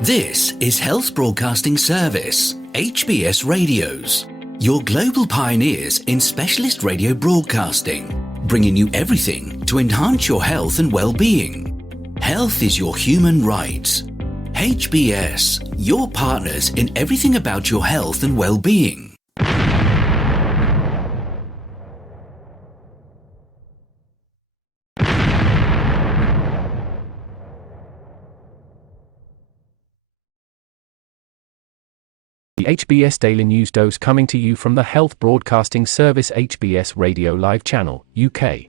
This is Health Broadcasting Service HBS Radios, your global pioneers in specialist radio broadcasting, bringing you everything to enhance your health and well-being. Health is your human right. HBS, your partners in everything about your health and well-being. The HBS Daily News Dose coming to you from the Health Broadcasting Service HBS Radio Live Channel, UK.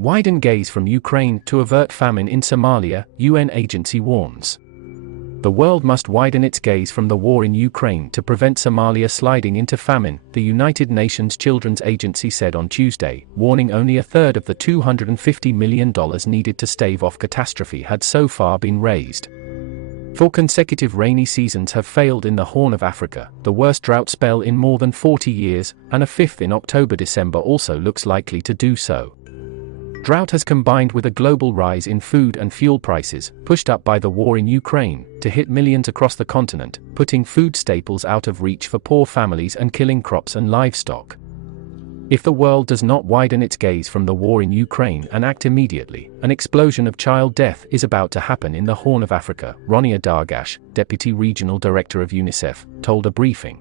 Widen gaze from Ukraine to avert famine in Somalia, UN agency warns. The world must widen its gaze from the war in Ukraine to prevent Somalia sliding into famine, the United Nations Children's Agency said on Tuesday, warning only a third of the $250 million needed to stave off catastrophe had so far been raised. 4 consecutive rainy seasons have failed in the Horn of Africa, the worst drought spell in more than 40 years, and a 5th in October-December also looks likely to do so. Drought has combined with a global rise in food and fuel prices, pushed up by the war in Ukraine, to hit millions across the continent, putting food staples out of reach for poor families and killing crops and livestock. If the world does not widen its gaze from the war in Ukraine and act immediately, an explosion of child death is about to happen in the Horn of Africa, Ronia Dargash, Deputy Regional Director of UNICEF, told a briefing.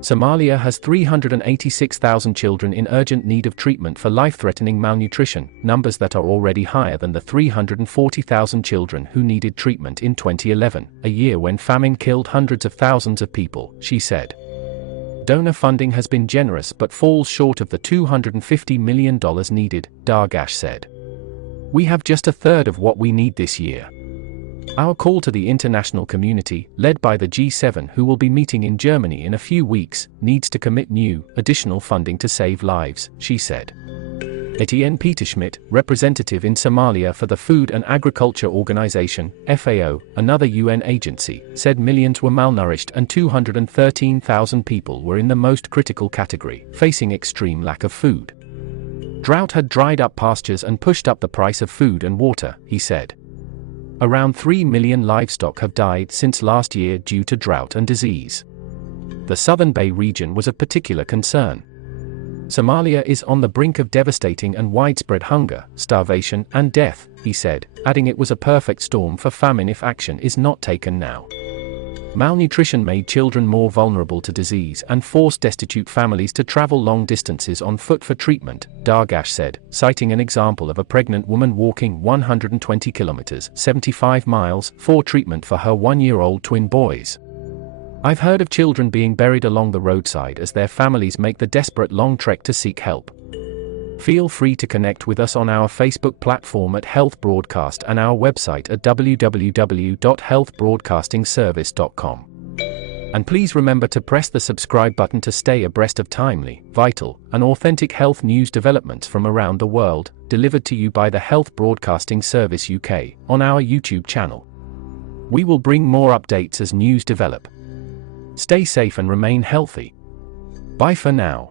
Somalia has 386,000 children in urgent need of treatment for life-threatening malnutrition, numbers that are already higher than the 340,000 children who needed treatment in 2011, a year when famine killed hundreds of thousands of people, she said. Donor funding has been generous but falls short of the $250 million needed, Dargash said. We have just a third of what we need this year. Our call to the international community, led by the G7 who will be meeting in Germany in a few weeks, needs to commit new, additional funding to save lives, she said. Etienne Peterschmidt, representative in Somalia for the Food and Agriculture Organization, FAO, another UN agency, said millions were malnourished and 213,000 people were in the most critical category, facing extreme lack of food. Drought had dried up pastures and pushed up the price of food and water, he said. Around 3 million livestock have died since last year due to drought and disease. The Southern Bay region was of particular concern. Somalia is on the brink of devastating and widespread hunger, starvation, and death, he said, adding it was a perfect storm for famine if action is not taken now. Malnutrition made children more vulnerable to disease and forced destitute families to travel long distances on foot for treatment, Dargash said, citing an example of a pregnant woman walking 120 kilometers, 75 miles, for treatment for her 1-year-old twin boys. I've heard of children being buried along the roadside as their families make the desperate long trek to seek help. Feel free to connect with us on our Facebook platform at Health Broadcast and our website at www.healthbroadcastingservice.com. And please remember to press the subscribe button to stay abreast of timely, vital, and authentic health news developments from around the world, delivered to you by the Health Broadcasting Service UK, on our YouTube channel. We will bring more updates as news develop. Stay safe and remain healthy. Bye for now.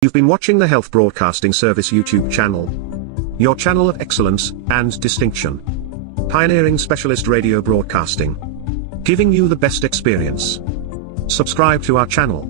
You've been watching the Health Broadcasting Service YouTube channel. Your channel of excellence and distinction. Pioneering specialist radio broadcasting. Giving you the best experience. Subscribe to our channel.